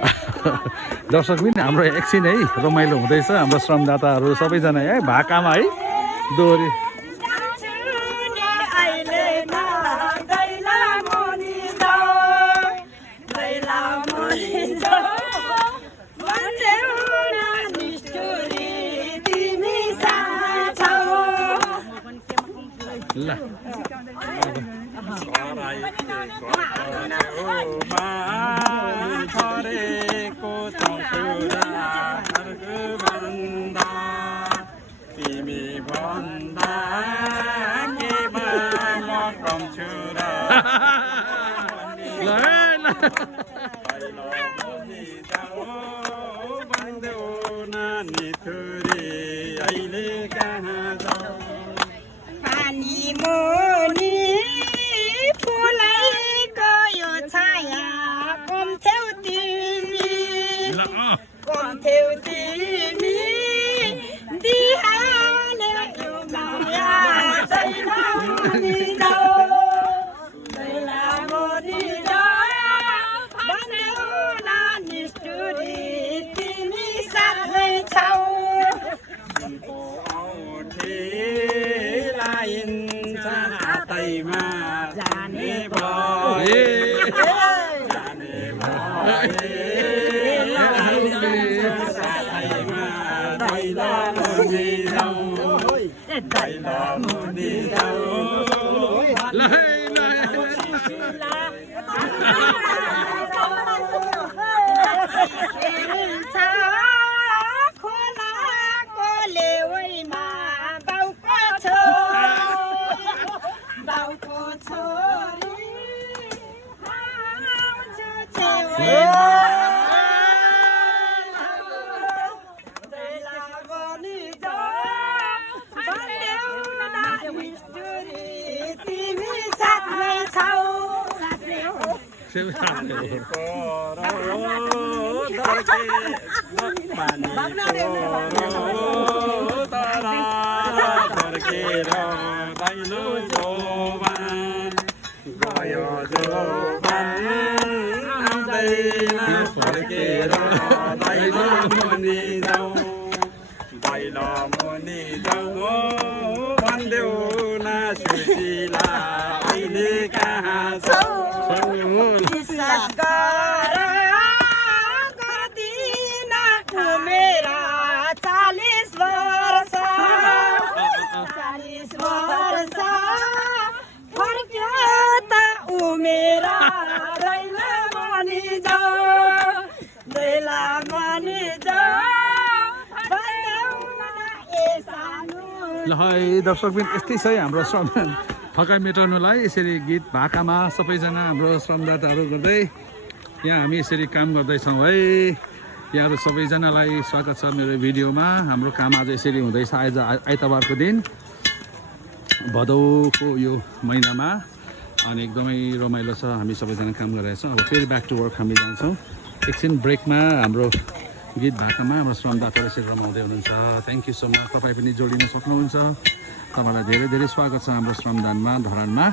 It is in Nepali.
दर्शक पनि हाम्रो एकछिन है रमाइलो हुँदैछ हाम्रो श्रमदाताहरू सबैजना है भाकामा है दोहोरी ल ल है दर्शकबिन यस्तै छ है हाम्रो श्रम थकाइ मेटाउनलाई यसरी गीत भाकामा सबैजना हाम्रो श्रमदाताहरू गर्दै यहाँ हामी यसरी काम गर्दैछौँ है। यहाँहरू सबैजनालाई स्वागत छ मेरो भिडियोमा। हाम्रो काम आज यसरी हुँदैछ आज आइतबारको दिन भदौको यो महिनामा अनि एकदमै रमाइलो छ। हामी सबैजना काम गरिरहेछौँ। अब फेरि ब्याक टु वर्क हामी जान्छौँ। एकछिन ब्रेकमा हाम्रो गीत भाकामा हाम्रो श्रमदाताहरू यसरी रमाउँदै हुनुहुन्छ। Thank you so much. तपाईँ पनि जोडिन सक्नुहुन्छ। तपाईँलाई धेरै धेरै स्वागत छ हाम्रो श्रमदानमा धरानमा।